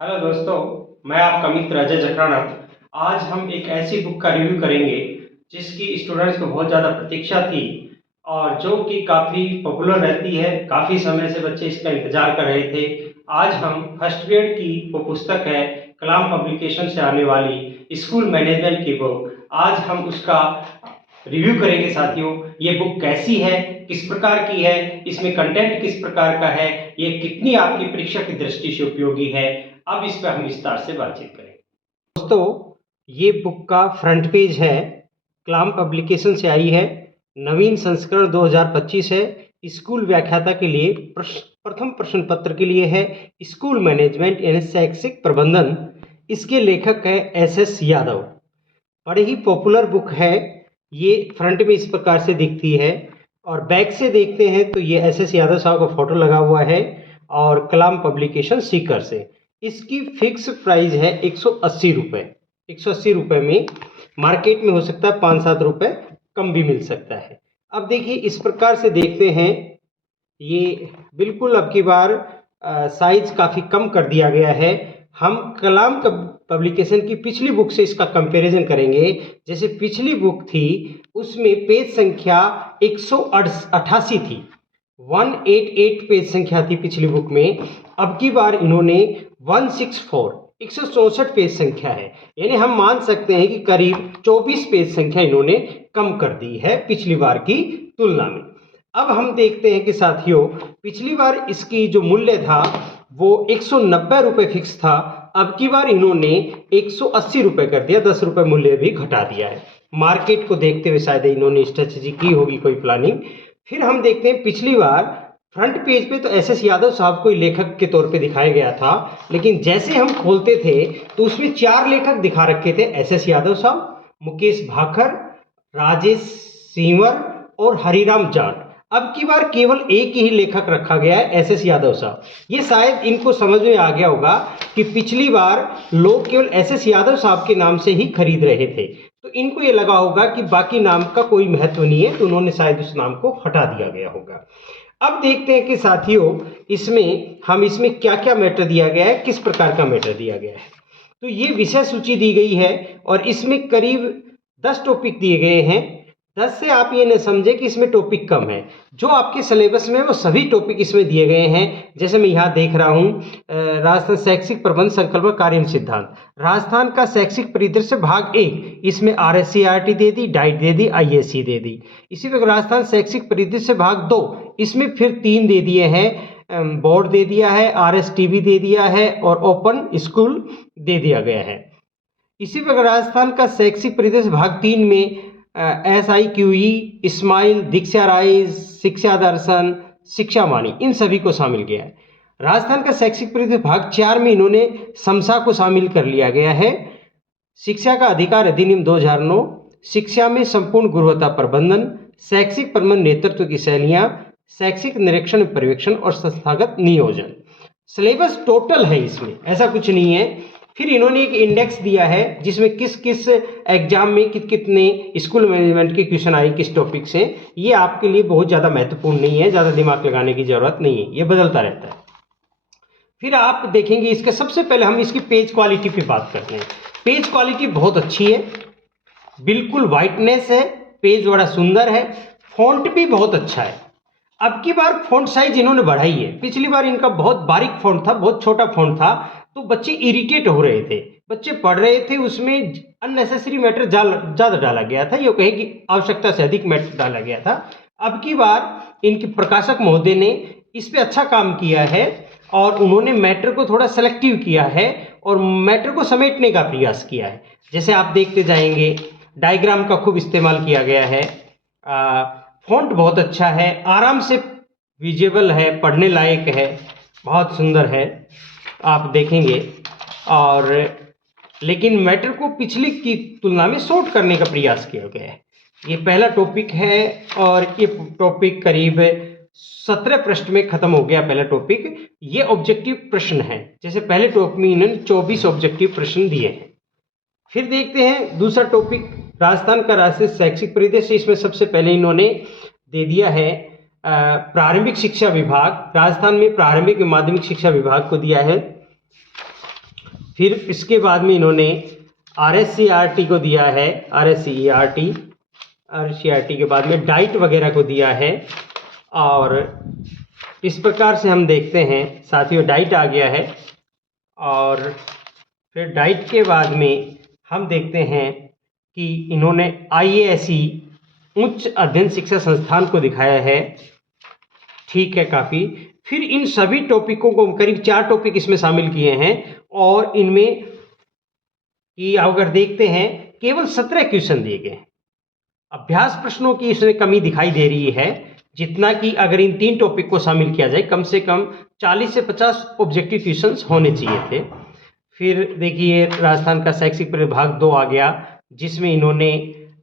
Hello दोस्तों, मैं आपका मित्र अजय जखराना। आज हम एक ऐसी बुक का रिव्यू करेंगे जिसकी स्टूडेंट्स को बहुत ज़्यादा प्रतीक्षा थी और जो कि काफ़ी पॉपुलर रहती है। काफ़ी समय से बच्चे इसका इंतज़ार कर रहे थे। आज हम फर्स्ट ग्रेड की वो पुस्तक है, कलाम पब्लिकेशन से आने वाली स्कूल मैनेजमेंट की बुक। आज हम उसका रिव्यू करेंगे साथियों। ये बुक कैसी है, किस प्रकार की है, इसमें कंटेंट किस प्रकार का है, ये कितनी आपकी परीक्षा की दृष्टि से उपयोगी है, अब इस पर हम विस्तार से बातचीत करेंगे। दोस्तों, ये बुक का फ्रंट पेज है, कलाम पब्लिकेशन से आई है, नवीन संस्करण 2025 है। स्कूल व्याख्याता के लिए प्रथम प्रश्न पत्र के लिए है, स्कूल मैनेजमेंट यानी शैक्षिक प्रबंधन। इसके लेखक है एस यादव। बड़े ही पॉपुलर बुक है। ये फ्रंट में इस प्रकार से दिखती है और बैक से देखते हैं तो ये एस यादव साहब का फोटो लगा हुआ है और कलाम पब्लिकेशन सीकर से। इसकी फिक्स प्राइस है 180 रुपये। 180 रुपये में मार्केट में हो सकता है 5-7 रुपये कम भी मिल सकता है। अब देखिए, इस प्रकार से देखते हैं, ये बिल्कुल अब की बार साइज काफ़ी कम कर दिया गया है। हम कलाम पब्लिकेशन की पिछली बुक से इसका कंपैरिजन करेंगे। जैसे पिछली बुक थी उसमें पेज संख्या 188 थी, 188 पेज संख्या थी पिछली बुक में। अब की बार इन्होंने 164 पेज संख्या है, यानी हम मान सकते हैं कि करीब 24 पेज संख्या इन्होंने कम कर दी है पिछली बार की तुलना में। अब हम देखते हैं कि साथियों, पिछली बार इसकी जो मूल्य था वो 190 रुपये फिक्स था। अब की बार इन्होंने 180 रुपये कर दिया, 10 रुपये मूल्य भी घटा दिया है। मार्केट को देखते हुए शायद इन्होंने स्ट्रेटजी की होगी, कोई प्लानिंग। फिर हम देखते हैं, पिछली बार फ्रंट पेज पे तो एस यादव साहब को लेखक के तौर पे दिखाया गया था, लेकिन जैसे हम खोलते थे तो उसमें 4 लेखक दिखा रखे थे, एस यादव साहब, मुकेश भाखर, राजेश सिंवर और हरिराम जाट। अब की बार केवल एक ही लेखक रखा गया है, एस यादव साहब। ये शायद इनको समझ में आ गया होगा कि पिछली बार लोग केवल एस यादव साहब के नाम से ही खरीद रहे थे, तो इनको ये लगा होगा कि बाकी नाम का कोई महत्व नहीं है, तो उन्होंने शायद उस नाम को हटा दिया गया होगा। अब देखते हैं कि साथियों, इसमें क्या क्या मैटर दिया गया है, किस प्रकार का मैटर दिया गया है। तो ये विषय सूची दी गई है और इसमें करीब 10 टॉपिक दिए गए हैं। 10 से आप ये न समझे कि इसमें टॉपिक कम है, जो आपके सिलेबस में वो सभी टॉपिक इसमें दिए गए हैं। जैसे मैं यहाँ देख रहा हूँ, राजस्थान शैक्षिक प्रबंध संकल्प कार्य सिद्धांत, राजस्थान का शैक्षिक परिदृश्य भाग 1, इसमें RSCRT दे दी, डाइट दे दी, ISC दे दी। इसी प्रकार राजस्थान शैक्षिक परिदृश्य भाग 2, इसमें फिर 3 दे दिए हैं, बोर्ड दे दिया है, RSTB दे दिया है और ओपन स्कूल दे दिया गया है। इसी प्रकार राजस्थान का शैक्षिक परिदृश्य भाग 3 में SIQE, स्माइल, दीक्षा राइज, शिक्षा दर्शन, शिक्षा वाणी, इन सभी को शामिल किया है। राजस्थान का शैक्षिक परिदृश्य भाग 4 में इन्होंने समसा को शामिल कर लिया गया है। शिक्षा का अधिकार अधिनियम 2009, शिक्षा में संपूर्ण गुणवत्ता प्रबंधन, शैक्षिक प्रबंधन नेतृत्व की शैलियाँ, शैक्षिक निरीक्षण पर्यवेक्षण और संस्थागत नियोजन। सिलेबस टोटल है इसमें, ऐसा कुछ नहीं है। फिर इन्होंने एक इंडेक्स दिया है जिसमें किस किस एग्जाम में कितने स्कूल मैनेजमेंट के क्वेश्चन आए, किस टॉपिक से। ये आपके लिए बहुत ज़्यादा महत्वपूर्ण नहीं है, ज़्यादा दिमाग लगाने की ज़रूरत नहीं है, ये बदलता रहता है। फिर आप देखेंगे, इसके सबसे पहले हम इसकी पेज क्वालिटी पे बात करते हैं। पेज क्वालिटी बहुत अच्छी है, बिल्कुल वाइटनेस है, पेज बड़ा सुंदर है, फॉन्ट भी बहुत अच्छा है। अब की बार फॉन्ट साइज इन्होंने बढ़ाई है। पिछली बार इनका बहुत बारीक फॉन्ट था, बहुत छोटा फॉन्ट था, तो बच्चे इरिटेट हो रहे थे, बच्चे पढ़ रहे थे, उसमें अननेसेसरी मैटर ज़्यादा डाला गया था, ये कहे कि आवश्यकता से अधिक मैटर डाला गया था। अब की बार इनके प्रकाशक महोदय ने इस पर अच्छा काम किया है और उन्होंने मैटर को थोड़ा सेलेक्टिव किया है और मैटर को समेटने का प्रयास किया है। जैसे आप देखते जाएंगे, डायग्राम का खूब इस्तेमाल किया गया है, फॉन्ट बहुत अच्छा है, आराम से विजिबल है, पढ़ने लायक है, बहुत सुंदर है, आप देखेंगे। और लेकिन मैटर को पिछली की तुलना में शॉर्ट करने का प्रयास किया गया है। ये पहला टॉपिक है और ये टॉपिक करीब 17 पृष्ठ में खत्म हो गया पहला टॉपिक। ये ऑब्जेक्टिव प्रश्न है, जैसे पहले टॉपिक में इन्होंने 24 ऑब्जेक्टिव प्रश्न दिए हैं। फिर देखते हैं दूसरा टॉपिक, राजस्थान का राष्ट्रीय शैक्षिक परिदृश्य। इसमें सबसे पहले इन्होंने दे दिया है प्रारंभिक शिक्षा विभाग, राजस्थान में प्रारंभिक माध्यमिक शिक्षा विभाग को दिया है। फिर इसके बाद में इन्होंने RSCERT को दिया है, RSCERT के बाद में डाइट वगैरह को दिया है। और इस प्रकार से हम देखते हैं साथियों, डाइट आ गया है। और फिर डाइट के बाद में हम देखते हैं कि इन्होंने IASE उच्च अध्ययन शिक्षा संस्थान को दिखाया है, ठीक है काफ़ी। फिर इन सभी टॉपिकों को करीब 4 टॉपिक इसमें शामिल किए हैं और इनमें कि अगर देखते हैं केवल 17 क्वेश्चन दिए गए। अभ्यास प्रश्नों की इसमें कमी दिखाई दे रही है, जितना कि अगर इन 3 टॉपिक को शामिल किया जाए कम से कम 40 से 50 ऑब्जेक्टिव क्वेश्चंस होने चाहिए थे। फिर देखिए राजस्थान का शैक्षिक प्रभाग 2 आ गया, जिसमें इन्होंने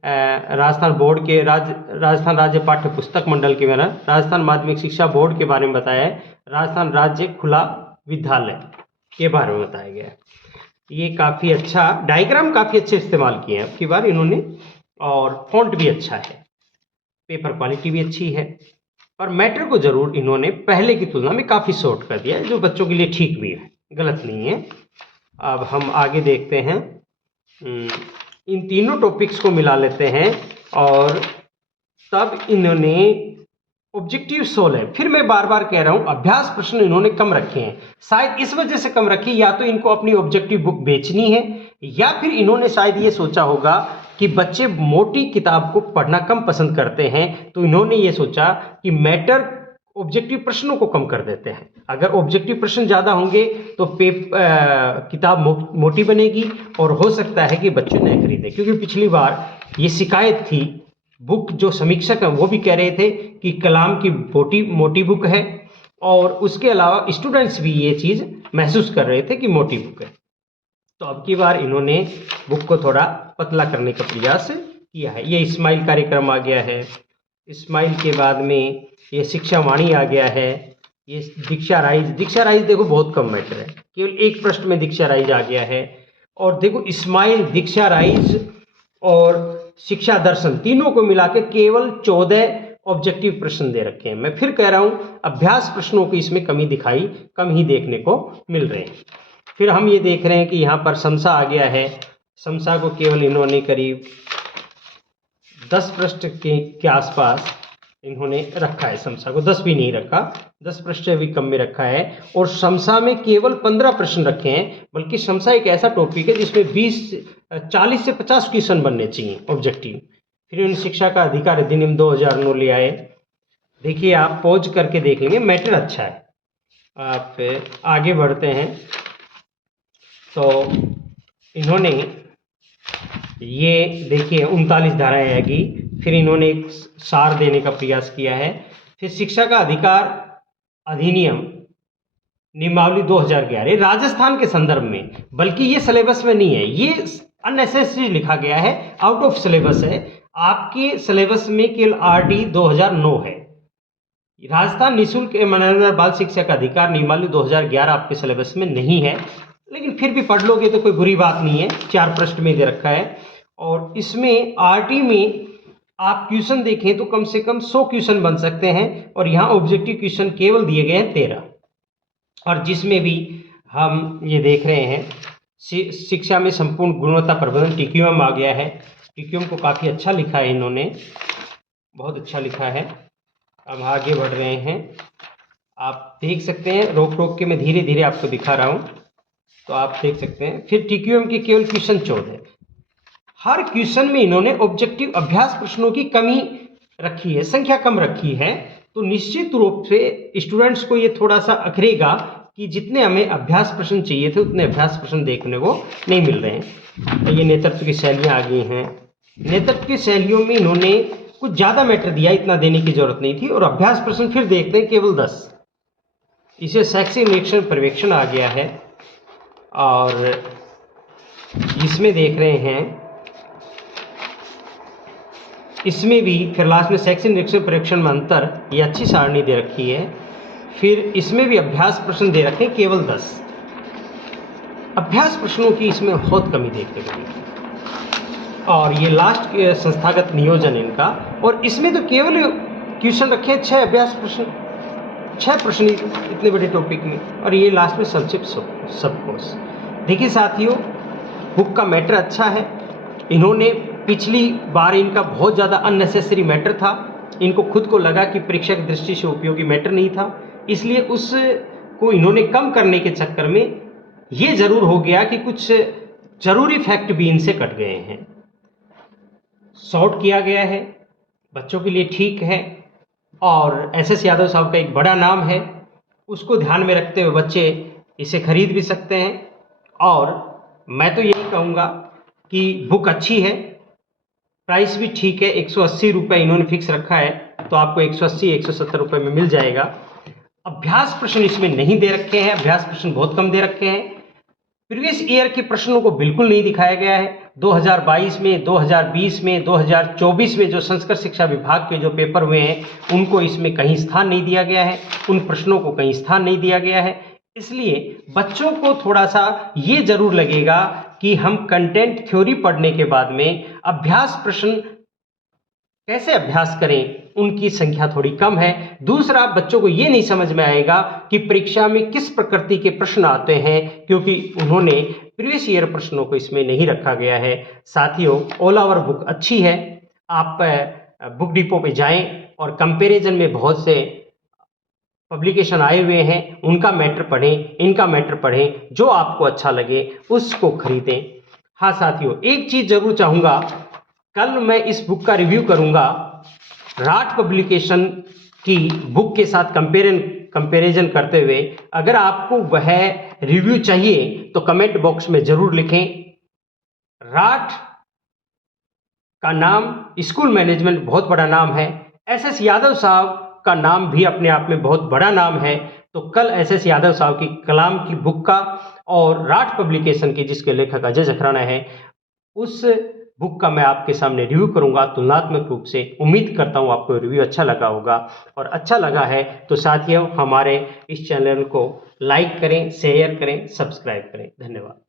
राजस्थान बोर्ड के राजस्थान राज्य पाठ्य पुस्तक मंडल के द्वारा राजस्थान माध्यमिक शिक्षा बोर्ड के बारे में बताया है, राजस्थान राज्य खुला विद्यालय के बारे में बताया गया है। ये काफ़ी अच्छा डायग्राम काफ़ी अच्छे इस्तेमाल किए हैं अब की बार इन्होंने, और फॉन्ट भी अच्छा है, पेपर क्वालिटी भी अच्छी है। पर मैटर को ज़रूर इन्होंने पहले की तुलना में काफ़ी शॉर्ट कर दिया है, जो बच्चों के लिए ठीक भी है, गलत नहीं है। अब हम आगे देखते हैं, इन तीनों टॉपिक्स को मिला लेते हैं और तब इन्होंने ऑब्जेक्टिव 16, फिर मैं बार बार कह रहा हूँ अभ्यास प्रश्न इन्होंने कम रखे हैं। शायद इस वजह से कम रखे, या तो इनको अपनी ऑब्जेक्टिव बुक बेचनी है, या फिर इन्होंने शायद ये सोचा होगा कि बच्चे मोटी किताब को पढ़ना कम पसंद करते हैं, तो इन्होंने ये सोचा कि मैटर ऑब्जेक्टिव प्रश्नों को कम कर देते हैं। अगर ऑब्जेक्टिव प्रश्न ज़्यादा होंगे तो किताब मोटी बनेगी और हो सकता है कि बच्चे न खरीदें, क्योंकि पिछली बार ये शिकायत थी, बुक जो समीक्षक हैं वो भी कह रहे थे कि कलाम की मोटी बुक है, और उसके अलावा स्टूडेंट्स भी ये चीज़ महसूस कर रहे थे कि मोटी बुक है। तो अब की बार इन्होंने बुक को थोड़ा पतला करने का प्रयास किया है। ये स्माइल कार्यक्रम आ गया है, स्माइल के बाद में ये शिक्षा वाणी आ गया है, ये दीक्षा राइज देखो बहुत कम मैटर है, केवल एक प्रश्न में दीक्षा राइज आ गया है। और देखो स्माइल, दीक्षा राइज और शिक्षा दर्शन तीनों को मिला के केवल 14 ऑब्जेक्टिव प्रश्न दे रखे हैं। मैं फिर कह रहा हूँ अभ्यास प्रश्नों की इसमें कम ही देखने को मिल रहे हैं। फिर हम ये देख रहे हैं कि यहाँ पर समसा आ गया है, समसा को केवल इन्होंने करीब 10 पृष्ठ के आसपास इन्होंने रखा है। समसा को 10 भी नहीं रखा, 10 पृष्ठ भी कम में रखा है। और समसा में केवल 15 प्रश्न रखे हैं, बल्कि समसा एक ऐसा टॉपिक है जिसमें 40 से 50 क्वेश्चन बनने चाहिए ऑब्जेक्टिव। फिर उन शिक्षा का अधिकार अधिनियम 2009 ले आए। देखिए आप पॉज करके देख लेंगे, मैटर अच्छा है। आप आगे बढ़ते हैं तो इन्होंने ये देखिए 39 धाराएं आएगी, फिर इन्होंने एक सार देने का प्रयास किया है। फिर शिक्षा का अधिकार अधिनियम नियमावली 2011 राजस्थान के संदर्भ में, बल्कि ये सिलेबस में नहीं है, ये अननेसेसरी लिखा गया है, आउट ऑफ सिलेबस है। आपके सिलेबस में केवल RD 2009 है। राजस्थान निःशुल्क मनोरंजन बाल शिक्षा का अधिकार नियमावली 2011 आपके सिलेबस में नहीं है, लेकिन फिर भी पढ़ लोगे तो कोई बुरी बात नहीं है। 4 पृष्ठ में दे रखा है, और इसमें RT में आप क्वेश्चन देखें तो कम से कम 100 क्वेश्चन बन सकते हैं, और यहाँ ऑब्जेक्टिव क्वेश्चन केवल दिए गए हैं 13। और जिसमें भी हम ये देख रहे हैं शिक्षा में संपूर्ण गुणवत्ता प्रबंधन TQM आ गया है। TQM को काफ़ी अच्छा लिखा है इन्होंने, बहुत अच्छा लिखा है। अब आगे बढ़ रहे हैं, आप देख सकते हैं, रोक के मैं धीरे धीरे आपको दिखा रहा हूँ तो आप देख सकते हैं। फिर TQM के केवल क्वेश्चन 14, हर क्वेश्चन में इन्होंने ऑब्जेक्टिव अभ्यास प्रश्नों की कमी रखी है, संख्या कम रखी है। तो निश्चित रूप से स्टूडेंट्स को ये थोड़ा सा अखरेगा कि जितने हमें अभ्यास प्रश्न चाहिए थे उतने अभ्यास प्रश्न देखने को नहीं मिल रहे हैं। तो ये नेतृत्व की शैलियाँ आ गई हैं। नेतृत्व की शैलियों में इन्होंने कुछ ज़्यादा मैटर दिया, इतना देने की जरूरत नहीं थी। और अभ्यास प्रश्न फिर देखते हैं केवल 10। इसे शैक्षिक निरीक्षण पर्यवेक्षण आ गया है, और इसमें देख रहे हैं, इसमें भी फिर लास्ट में शैक्षिक निरीक्षण पर्यवेक्षण में अंतर, ये अच्छी सारणी दे रखी है। फिर इसमें भी अभ्यास प्रश्न दे रखे हैं केवल 10। अभ्यास प्रश्नों की इसमें बहुत कमी देखने को मिली। और ये लास्ट संस्थागत नियोजन इनका, और इसमें तो केवल क्वेश्चन रखे हैं 6 अभ्यास प्रश्न, 6 प्रश्न इतने बड़े टॉपिक में, और ये लास्ट में संक्षिप्त सब कोर्स। देखिए साथियों, बुक का मैटर अच्छा है। इन्होंने पिछली बार इनका बहुत ज़्यादा अननेसेसरी मैटर था, इनको खुद को लगा कि परीक्षा की दृष्टि से उपयोगी मैटर नहीं था, इसलिए उसको इन्होंने कम करने के चक्कर में ये ज़रूर हो गया कि कुछ ज़रूरी फैक्ट भी इनसे कट गए हैं। शॉर्ट किया गया है, बच्चों के लिए ठीक है, और एस.एस. यादव साहब का एक बड़ा नाम है, उसको ध्यान में रखते हुए बच्चे इसे खरीद भी सकते हैं। और मैं तो यही कहूँगा कि बुक अच्छी है, प्राइस भी ठीक है, 180 रुपये इन्होंने फिक्स रखा है, तो आपको 180-170 रुपये में मिल जाएगा। अभ्यास प्रश्न इसमें नहीं दे रखे हैं, अभ्यास प्रश्न बहुत कम दे रखे हैं। प्रीवियस ईयर के प्रश्नों को बिल्कुल नहीं दिखाया गया है। 2022 में, 2020 में, 2024 में जो संस्कृत शिक्षा विभाग के जो पेपर हुए हैं, उनको इसमें कहीं स्थान नहीं दिया गया है, उन प्रश्नों को कहीं स्थान नहीं दिया गया है। इसलिए बच्चों को थोड़ा सा ये जरूर लगेगा कि हम कंटेंट थ्योरी पढ़ने के बाद में अभ्यास प्रश्न कैसे अभ्यास करें, उनकी संख्या थोड़ी कम है। दूसरा, बच्चों को ये नहीं समझ में आएगा कि परीक्षा में किस प्रकृति के प्रश्न आते हैं, क्योंकि उन्होंने प्रीवियस ईयर प्रश्नों को इसमें नहीं रखा गया है। साथियों, ऑल ओवर बुक अच्छी है, आप बुक डिपो पे जाएं और कंपैरिजन में बहुत से पब्लिकेशन आए हुए हैं, उनका मैटर पढ़ें, इनका मैटर पढ़ें, जो आपको अच्छा लगे उसको खरीदें। हाँ साथियों, एक चीज़ जरूर चाहूँगा, कल मैं इस बुक का रिव्यू करूंगा राट पब्लिकेशन की बुक के साथ कंपैरिजन करते हुए। अगर आपको वह रिव्यू चाहिए तो कमेंट बॉक्स में जरूर लिखें। राट का नाम, स्कूल मैनेजमेंट बहुत बड़ा नाम है, एस.एस. यादव साहब का नाम भी अपने आप में बहुत बड़ा नाम है। तो कल एस.एस. यादव साहब की कलाम की बुक का और राट पब्लिकेशन की, जिसके लेखक अजय जखराना है, उस बुक का मैं आपके सामने रिव्यू करूंगा तुलनात्मक रूप से। उम्मीद करता हूं आपको रिव्यू अच्छा लगा होगा, और अच्छा लगा है तो साथियों हमारे इस चैनल को लाइक करें, शेयर करें, सब्सक्राइब करें। धन्यवाद।